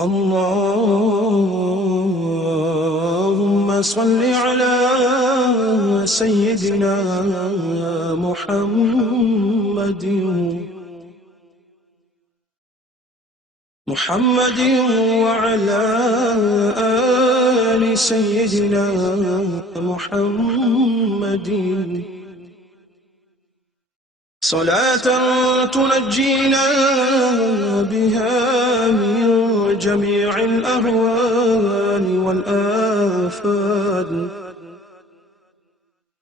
اللهم صل على سيدنا محمد وعلى آل سيدنا محمد صلاة تنجينا بها من جميع الأهوال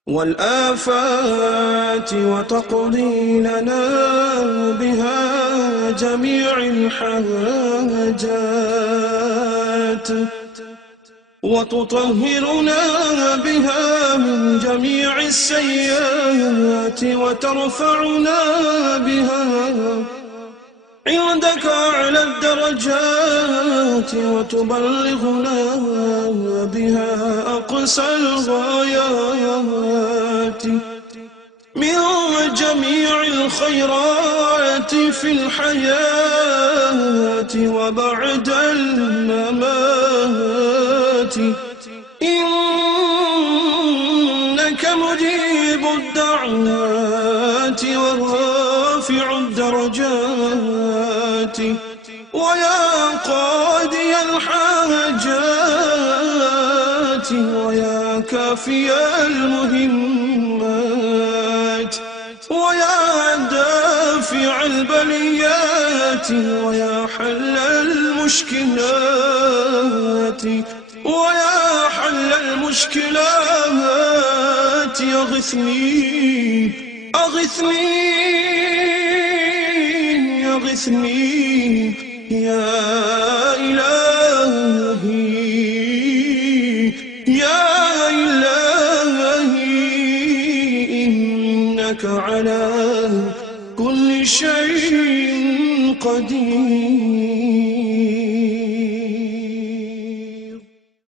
والآفات وتقضي لنا بها جميع الحاجات وتطهرنا بها من جميع السيئات وترفعنا بها عندك أعلى الدرجات وتبلغنا بها أقصى الغايات من جميع الخيرات في الحياة وبعد الممات إنك مجيب الدعوات ورافع الدرجات ويا قاضي الحاجات ويا كافي المهمات ويا دافع البليات ويا حل المشكلات أغثني يا إلهي إنك على كل شيء قدير.